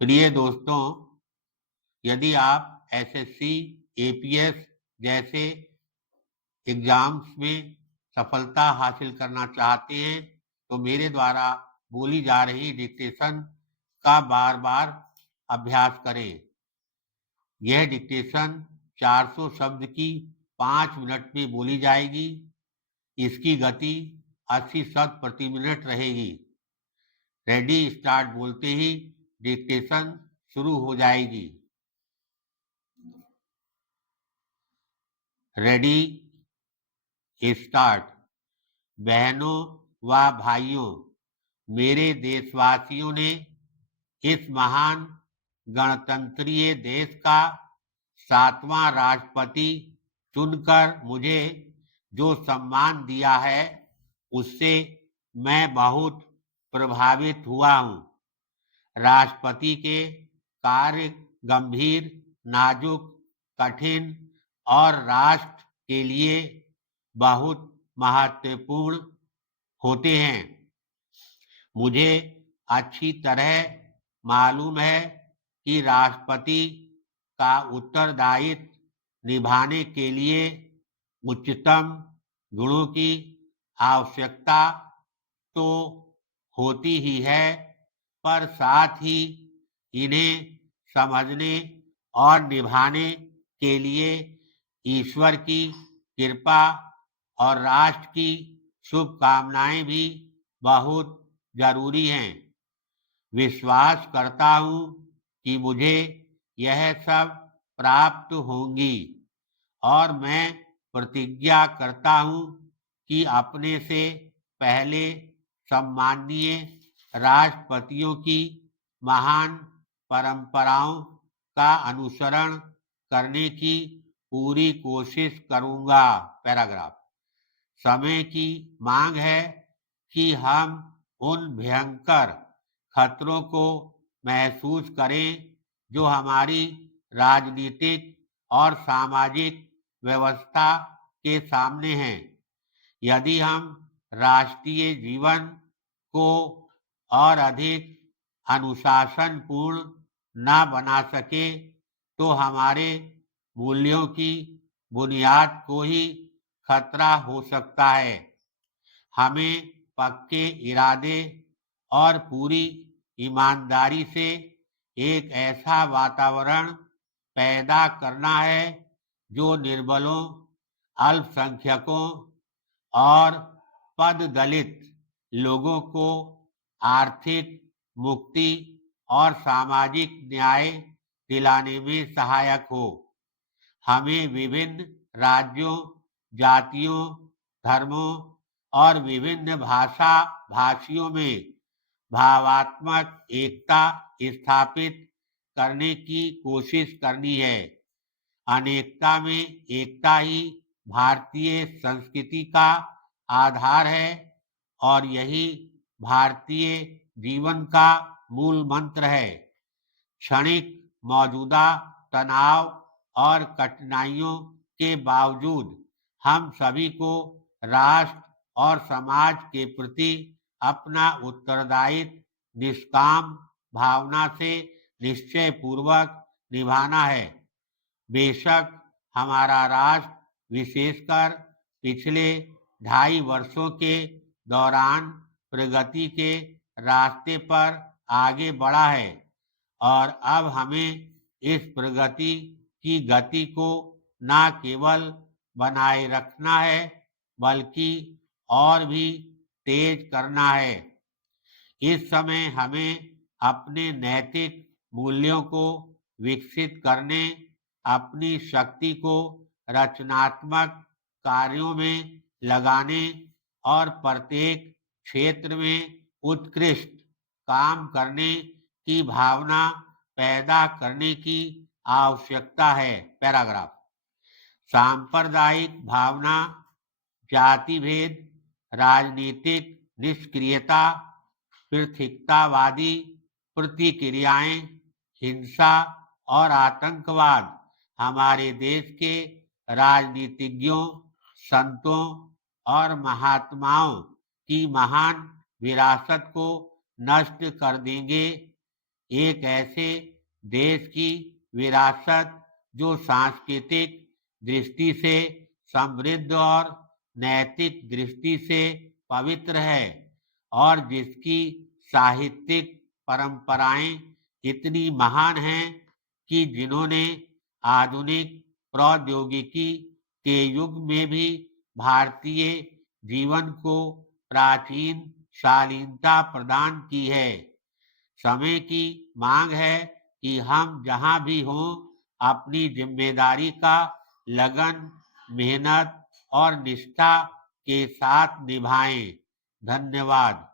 प्रिय दोस्तों, यदि आप एसएससी, एपीएस जैसे एग्जाम्स में सफलता हासिल करना चाहते हैं, तो मेरे द्वारा बोली जा रही डिक्टेशन का बार बार अभ्यास करें। यह डिक्टेशन 400 शब्द की 5 मिनट में बोली जाएगी। इसकी गति 80 शब्द प्रति मिनट रहेगी। रेडी स्टार्ट बोलते ही डिक्टेशन शुरू हो जाएगी। Ready start. बहनों व भाइयों, मेरे देशवासियों ने इस महान गणतंत्रीय देश का 7वां राष्ट्रपति चुनकर मुझे जो सम्मान दिया है, उससे मैं बहुत प्रभावित हुआ हूँ। राष्ट्रपति के कार्य गंभीर, नाजुक, कठिन और राष्ट्र के लिए बहुत महत्वपूर्ण होते हैं। मुझे अच्छी तरह मालूम है कि राष्ट्रपति का उत्तरदायित्व निभाने के लिए उच्चतम गुणों की आवश्यकता तो होती ही है, पर साथ ही इन्हें समझने और निभाने के लिए ईश्वर की कृपा और राष्ट्र की शुभकामनाएं भी बहुत जरूरी हैं। विश्वास करता हूँ कि मुझे यह सब प्राप्त होंगी और मैं प्रतिज्ञा करता हूँ कि अपने से पहले सम्माननीय राष्ट्रपतियों की महान परंपराओं का अनुसरण करने की पूरी कोशिश करूँगा। पैराग्राफ। समय की मांग है कि हम उन भयंकर खतरों को महसूस करें जो हमारी राजनीतिक और सामाजिक व्यवस्था के सामने हैं। यदि हम राष्ट्रीय जीवन को और अधिक अनुशासनपूर्ण न बना सके, तो हमारे मूल्यों की बुनियाद को ही खतरा हो सकता है। हमें पक्के इरादे और पूरी ईमानदारी से एक ऐसा वातावरण पैदा करना है जो निर्बलों, अल्पसंख्यकों और पद दलित लोगों को आर्थिक मुक्ति और सामाजिक न्याय दिलाने में सहायक हो। हमें विभिन्न राज्यों, जातियों, धर्मों और विभिन्न भाषियों में भावात्मक एकता स्थापित करने की कोशिश करनी है। अनेकता में एकता ही भारतीय संस्कृति का आधार है और यही भारतीय जीवन का मूल मंत्र है। क्षणिक मौजूदा तनाव और कठिनाइयों के बावजूद हम सभी को राष्ट्र और समाज के प्रति अपना उत्तरदायित्व निष्काम भावना से निश्चय पूर्वक निभाना है। बेशक हमारा राष्ट्र विशेषकर पिछले 2.5 वर्षों के दौरान प्रगति के रास्ते पर आगे बढ़ा है और अब हमें इस प्रगति की गति को न केवल बनाए रखना है, बल्कि और भी तेज करना है। इस समय हमें अपने नैतिक मूल्यों को विकसित करने, अपनी शक्ति को रचनात्मक कार्यों में लगाने और प्रत्येक क्षेत्र में उत्कृष्ट काम करने की भावना पैदा करने की आवश्यकता है। पैराग्राफ। सांप्रदायिक भावना, जाति भेद, राजनीतिक निष्क्रियता, पृथकतावादी प्रतिक्रियाएं, हिंसा और आतंकवाद हमारे देश के राजनीतिज्ञों, संतों और महात्माओं की महान विरासत को नष्ट कर देंगे। एक ऐसे देश की विरासत जो सांस्कृतिक दृष्टि से समृद्ध और नैतिक दृष्टि से पवित्र है और जिसकी साहित्यिक परंपराएं इतनी महान हैं कि जिन्होंने आधुनिक प्रौद्योगिकी के युग में भी भारतीय जीवन को प्राचीन शालीनता प्रदान की है। समय की मांग है कि हम जहां भी हों अपनी जिम्मेदारी का लगन, मेहनत और निष्ठा के साथ निभाएं। धन्यवाद।